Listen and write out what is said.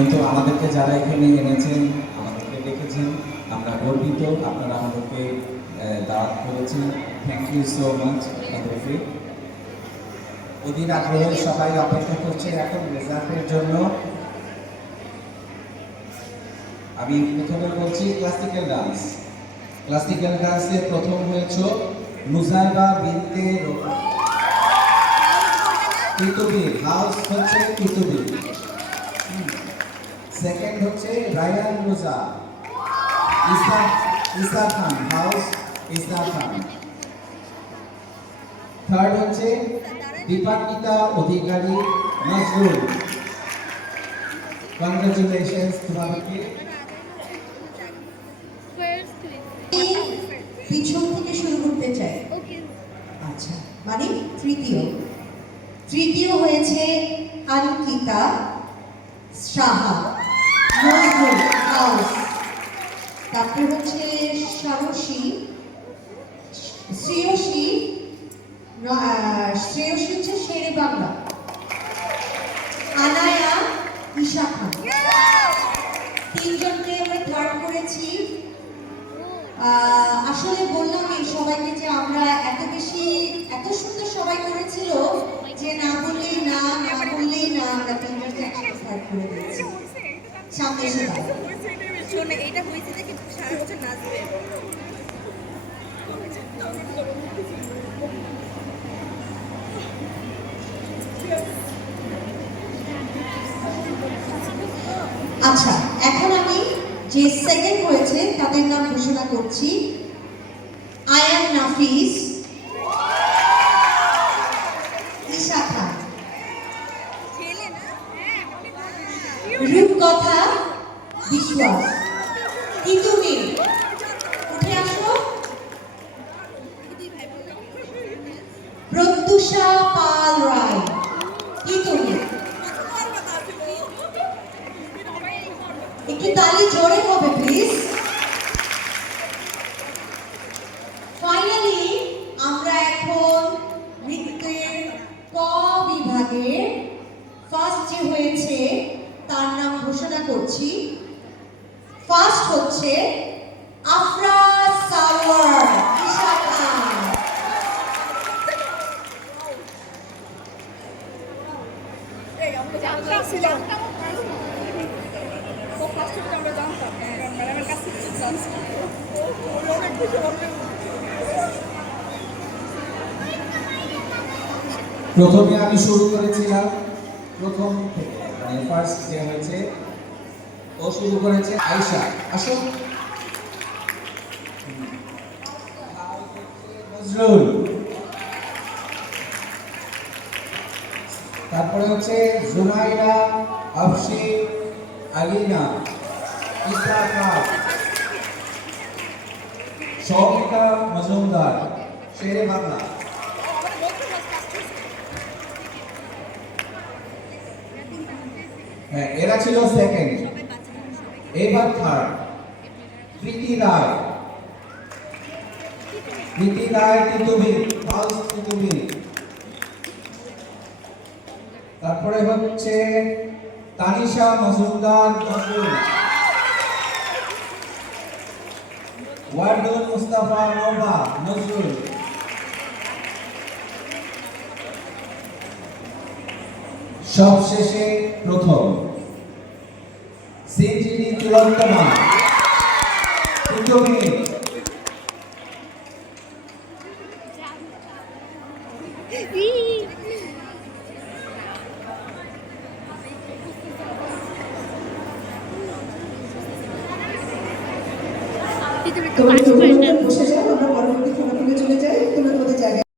কিন্তু আমাদেরকে যারা এখানে এনেছেন, আমাদেরকে ডেকেছেন, আমরা গর্বিত। আপনারা আমাদেরকে দাওয়াত করেছেন। থ্যাংক ইউ সো মাচ আমাদেরকে। অধীর আগ্রহে সবাই অপেক্ষা করছে এখন রেজাল্টের জন্য। আমি প্রথমে বলছি ক্লাসিক্যাল ডান্স। ক্লাসিক্যাল ডান্সে প্রথম হয়েছে নুজাইবা বিনতে তিতুবির, হাউস হচ্ছে তিতুবির। সেকেন্ড হচ্ছে রায়ান রোজা, ইসা খান, হাউস ইসা খান। থার্ড হচ্ছে দীপান্বিতা অধিকারী, নজরুল। কংগ্রাচুলেশনস তোমাদেরকে। পিছন থেকে শুরু করতে চাই। আচ্ছা, মানে তৃতীয় হয়েছে আনিকিতা সাহা, নজরুল, হাউস। তারপর হচ্ছে শ্রেয়সী হচ্ছে শেরে বাংলা, আনায়া, ঈশা খান। তিনজনকে আমরা থার্ড করেছি। আসলে বললাম এই সবাইকে যে আমরা এত সুন্দর সবাই করেছিল যে না বললেই না আমরা তিনজনকে একসাথে থার্ড করে দিয়েছি। সামনে এসে এইটা হয়েছে যে কিন্তু সারা বছর নাচবে। আচ্ছা, এখন আমি যে সেকেন্ড হয়েছে তাদের নাম ঘোষণা করছি। আয়ান নাফিস, ঈশা খান, রূপকথা বিশ্বাস, তিতুমির। উঠে আসো। প্রত্যুষা পাল রায়, তিতুমির। একটু তালি জোরে হবে প্লিজ। ফাইনালি আমরা এখন নৃত্যের ক বিভাগে ফার্স্ট যে হয়েছে তার নাম ঘোষণা করছি। ফার্স্ট হচ্ছে আফরা সারওয়ার, ঈশা খান। প্রথমে আমি শুরু করেছিলাম প্রথম থেকে, মানে ফার্স্ট যে হয়েছে ও শুরু করেছে আয়েশা। আসো। নজরুল। তারপরে হচ্ছে জুনাইরা, আফশি, আলিনা, ইসা খান, সৌমিকা মজুমদার, শেরে বাংলা। হ্যাঁ, এরা ছিল সেকেন্ড। এবার থার্ড প্রীতি রায়, তিতুমির, হাউস তিতুমির। তারপরে হচ্ছে তানিশা মজুমদার, নজরুল। ওয়ার্দুল মুস্তাফা নওবা, নজরুল। সবশেষে প্রথম সিনজিনি তিলোত্তমা, তিতুমির। বসে যাও, আমরা পরবর্তী খেলা চলে